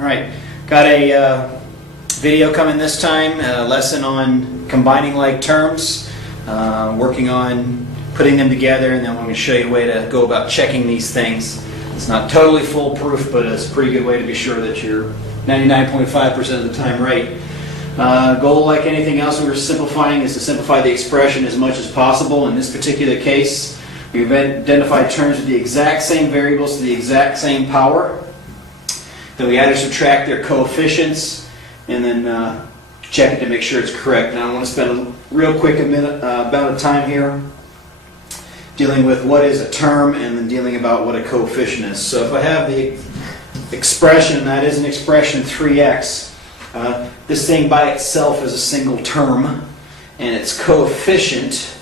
All right, got a video coming this time, a lesson on combining like terms, working on putting them together, and then I'm going to show you a way to go about checking these things. It's not totally foolproof, but it's a pretty good way to be sure that you're 99.5% of the time right. Goal, like anything else we're simplifying, is to simplify the expression as much as possible. In this particular case, we've identified terms with the exact same variables to the exact same power. Then we add or subtract their coefficients, and then check it to make sure it's correct. Now I want to spend a real quick amount of time here dealing with what is a term and then dealing about what a coefficient is. So if I have the expression, that is an expression 3x, this thing by itself is a single term, and its coefficient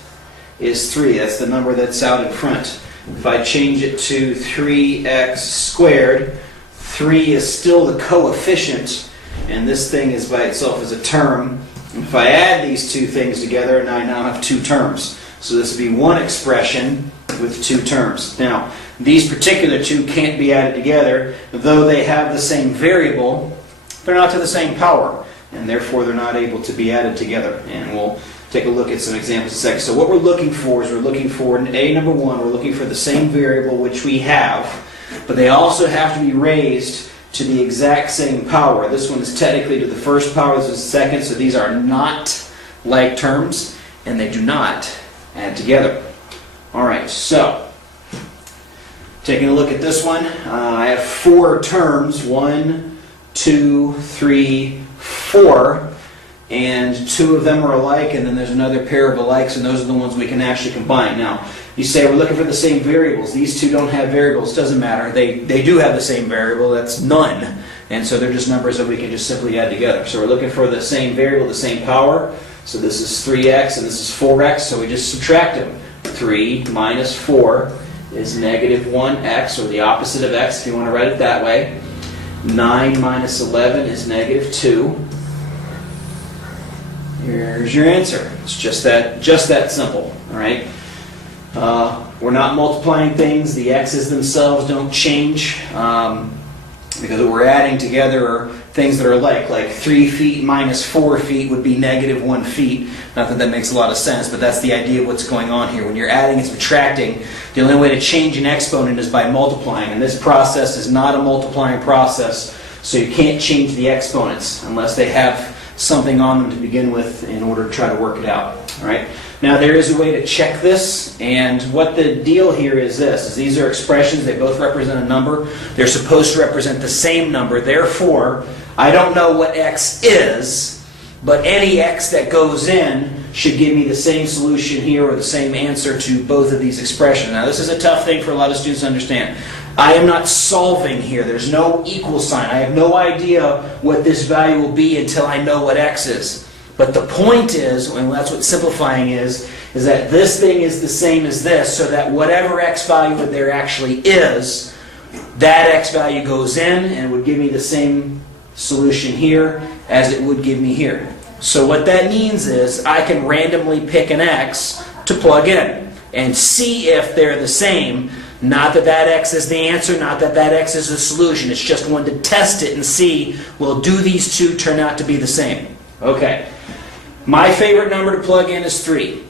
is 3. That's the number that's out in front. If I change it to 3x squared, 3 is still the coefficient, and this thing is by itself as a term. And if I add these two things together, I now have two terms. So this would be one expression with two terms. Now, these particular two can't be added together, though they have the same variable. They're not to the same power, and therefore they're not able to be added together. And we'll take a look at some examples in a second. So what we're looking for is number one, we're looking for the same variable, which we have, but they also have to be raised to the exact same power. This one is technically to the first power, this is the second, so these are not like terms, and they do not add together. Alright, so taking a look at this one, I have four terms, 1, 2, 3, 4, and two of them are alike, and then there's another pair of alikes, and those are the ones we can actually combine. Now, you say we're looking for the same variables. These two don't have variables. Doesn't matter. They do have the same variable. That's none. And so they're just numbers that we can just simply add together. So we're looking for the same variable, the same power. So this is 3x and this is 4x. So we just subtract them. 3 minus 4 is negative 1x, or the opposite of x if you want to write it that way. 9 minus 11 is negative 2. Here's your answer. It's just that simple. All right. We're not multiplying things. The x's themselves don't change because what we're adding together are things that are like 3 feet minus 4 feet would be negative 1 feet. Not that that makes a lot of sense, but that's the idea of what's going on here. When you're adding and subtracting, the only way to change an exponent is by multiplying, and this process is not a multiplying process, so you can't change the exponents unless they have something on them to begin with in order to try to work it out. All right. Now there is a way to check this, and what the deal here is this, is these are expressions, they both represent a number, they're supposed to represent the same number, therefore I don't know what x is, but any x that goes in should give me the same solution here or the same answer to both of these expressions. Now this is a tough thing for a lot of students to understand. I am not solving here. There's no equal sign. I have no idea what this value will be until I know what x is. But the point is, and that's what simplifying is that this thing is the same as this, so that whatever x value there actually is, that x value goes in, and it would give me the same solution here as it would give me here. So what that means is I can randomly pick an x to plug in and see if they're the same. Not that that x is the answer, not that that x is the solution. It's just one to test it and see, well, do these two turn out to be the same? Okay. My favorite number to plug in is 3.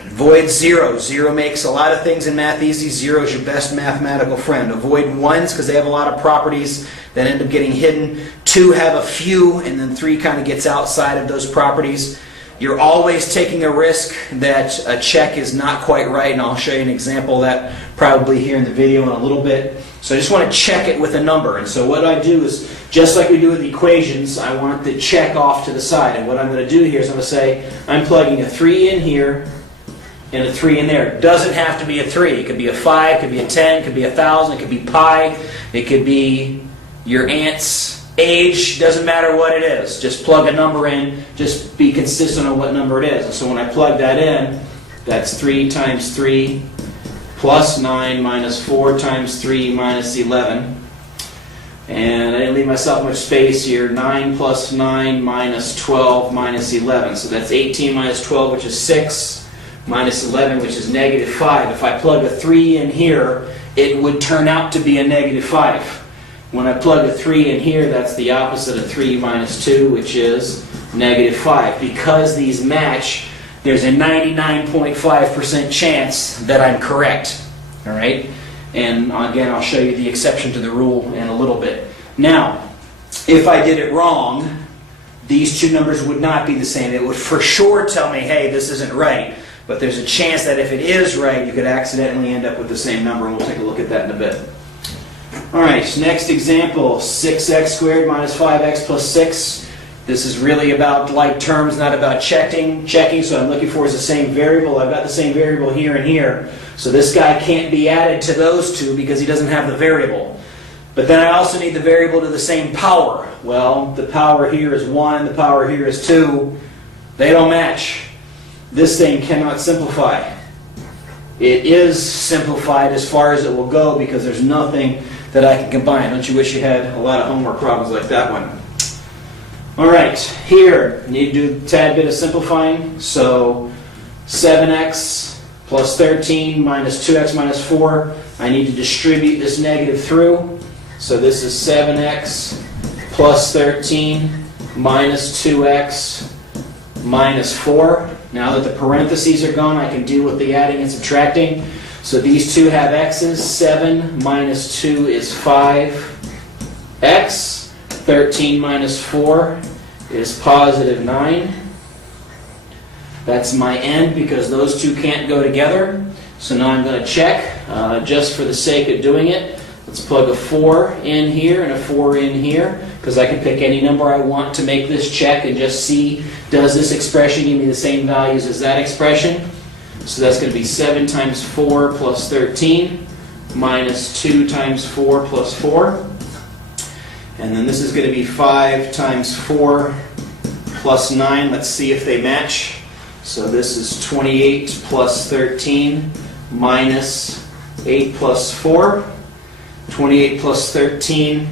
Avoid 0. 0 makes a lot of things in math easy. 0 is your best mathematical friend. Avoid 1s because they have a lot of properties that end up getting hidden. 2 have a few, and then 3 kind of gets outside of those properties. You're always taking a risk that a check is not quite right, and I'll show you an example of that probably here in the video in a little bit. So I just want to check it with a number, and so what I do is, just like we do with the equations, I want the check off to the side, and what I'm going to do here is I'm going to say I'm plugging a 3 in here and a 3 in there. It doesn't have to be a 3. It could be a 5, it could be a 10, it could be 1,000, it could be pi, it could be your aunt's age, doesn't matter what it is. Just plug a number in, just be consistent on what number it is. And so when I plug that in, that's 3 times 3 plus 9 minus 4 times 3 minus 11. And I didn't leave myself much space here. 9 plus 9 minus 12 minus 11. So that's 18 minus 12, which is 6, minus 11, which is negative 5. If I plug a 3 in here, it would turn out to be a negative 5. when I plug a 3 in here, that's the opposite of 3 minus 2, which is negative 5. Because these match, there's a 99.5% chance that I'm correct. All right? And again, I'll show you the exception to the rule in a little bit. Now, if I did it wrong, these two numbers would not be the same. It would for sure tell me, hey, this isn't right. But there's a chance that if it is right, you could accidentally end up with the same number, and we'll take a look at that in a bit. All right, next example, 6x squared minus 5x plus 6. This is really about like terms, not about checking. So I'm looking for is the same variable. I've got the same variable here and here. So this guy can't be added to those two because he doesn't have the variable. But then I also need the variable to the same power. Well, the power here is 1, the power here is 2. They don't match. This thing cannot simplify. It is simplified as far as it will go because there's nothing that I can combine. Don't you wish you had a lot of homework problems like that one? All right, here, I need to do a tad bit of simplifying. So 7x plus 13 minus 2x minus 4. I need to distribute this negative through. So this is 7x plus 13 minus 2x minus 4. Now that the parentheses are gone, I can deal with the adding and subtracting. So these two have x's. 7 minus 2 is 5x. 13 minus 4 is positive 9. That's my end because those two can't go together. So now I'm going to check just for the sake of doing it. Let's plug a 4 in here and a 4 in here because I can pick any number I want to make this check and just see, does this expression give me the same values as that expression? So that's going to be 7 times 4 plus 13 minus 2 times 4 plus 4. And then this is going to be 5 times 4 plus 9. Let's see if they match. So this is 28 plus 13 minus 8 plus 4. 28 plus 13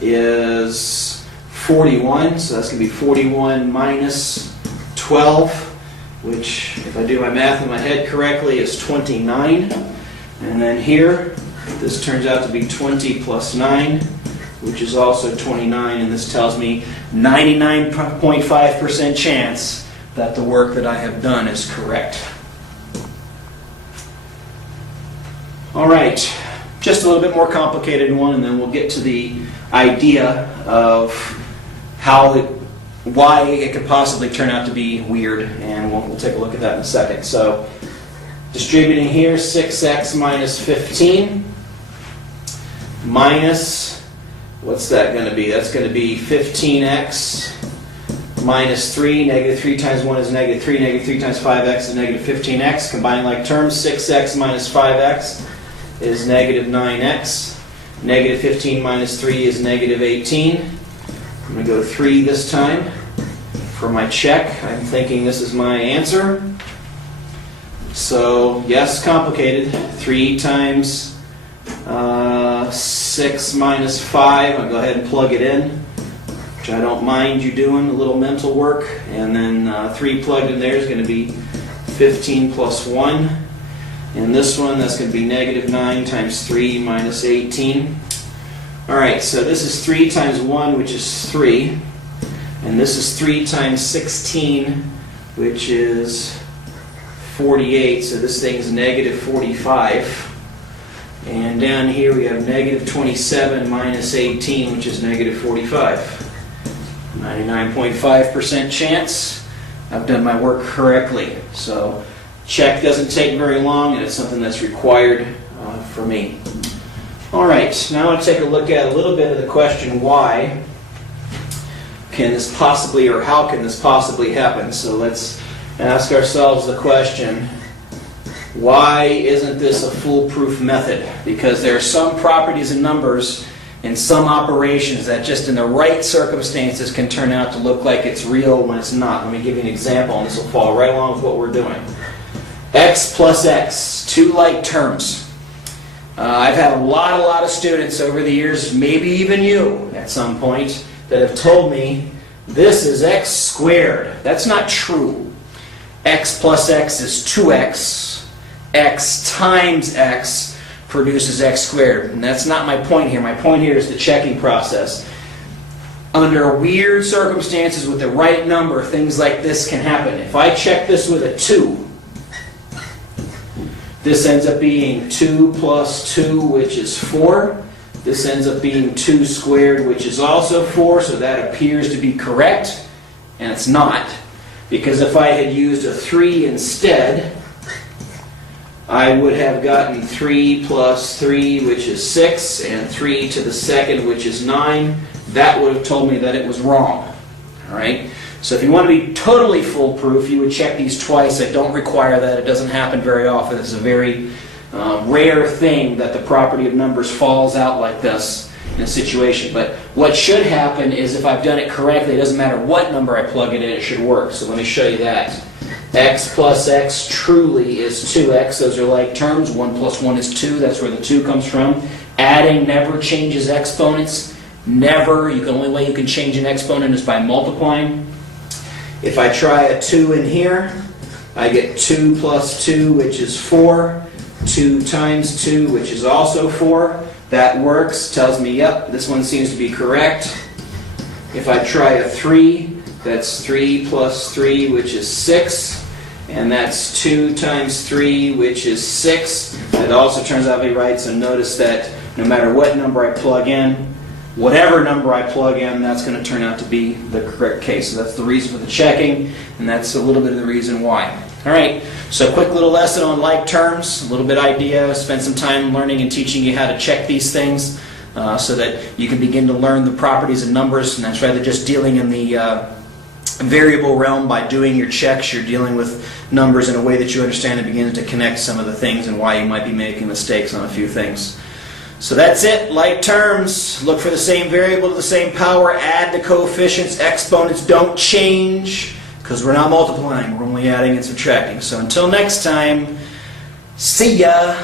is 41. So that's going to be 41 minus 12, which, if I do my math in my head correctly, is 29. And then here, this turns out to be 20 plus 9, which is also 29, and this tells me 99.5% chance that the work that I have done is correct. All right, just a little bit more complicated one, and then we'll get to the idea of why it could possibly turn out to be weird, and we'll take a look at that in a second. So, distributing here, 6x minus 15 minus, what's that going to be? That's going to be 15x minus 3. Negative 3 times 1 is negative 3. Negative 3 times 5x is negative 15x. Combine like terms, 6x minus 5x is negative 9x. Negative 15 minus 3 is negative 18. I'm going to go 3 this time for my check. I'm thinking this is my answer. So, yes, complicated. 3 times 6 minus 5. I'll go ahead and plug it in, which I don't mind you doing, a little mental work. And then 3 plugged in there is going to be 15 plus 1. And this one, that's going to be negative 9 times 3 minus 18. All right, so this is 3 times 1, which is 3. And this is 3 times 16, which is 48. So this thing's negative 45. And down here we have negative 27 minus 18, which is negative 45. 99.5% chance I've done my work correctly. So check doesn't take very long, and it's something that's required for me. All right, now I want to take a look at a little bit of the question, why can this possibly, or how can this possibly happen? So let's ask ourselves the question, why isn't this a foolproof method? Because there are some properties in numbers in some operations that just in the right circumstances can turn out to look like it's real when it's not. Let me give you an example, and this will follow right along with what we're doing. X plus X, two like terms. I've had a lot of students over the years, maybe even you at some point, that have told me this is X squared. That's not true. X plus X is 2X. X times X, produces x squared. And that's not my point here. My point here is the checking process. Under weird circumstances with the right number, things like this can happen. If I check this with a 2, this ends up being 2 plus 2, which is 4. This ends up being 2 squared, which is also 4, so that appears to be correct, and it's not. Because if I had used a 3 instead, I would have gotten 3 plus 3, which is 6, and 3 to the second, which is 9. That would have told me that it was wrong. All right? So if you want to be totally foolproof, you would check these twice. I don't require that. It doesn't happen very often. It's a very rare thing that the property of numbers falls out like this in a situation. But what should happen is if I've done it correctly, it doesn't matter what number I plug it in, it should work. So let me show you that. X plus x truly is 2x. Those are like terms. 1 plus 1 is 2. That's where the 2 comes from. Adding never changes exponents. Never. The only way you can change an exponent is by multiplying. If I try a 2 in here, I get 2 plus 2, which is 4. 2 times 2, which is also 4. That works. Tells me, yep, this one seems to be correct. If I try a 3, that's 3 plus 3, which is 6. And that's 2 times 3, which is 6. That also turns out to be right, so notice that no matter what number I plug in, whatever number I plug in, that's going to turn out to be the correct case. So that's the reason for the checking, and that's a little bit of the reason why. All right, so quick little lesson on like terms, a little bit idea, spend some time learning and teaching you how to check these things so that you can begin to learn the properties of numbers, and that's rather just dealing in the variable realm by doing your checks. You're dealing with numbers in a way that you understand and begin to connect some of the things and why you might be making mistakes on a few things. So that's it. Like terms, look for the same variable to the same power, add the coefficients, exponents don't change because we're not multiplying, we're only adding and subtracting. So until next time, see ya!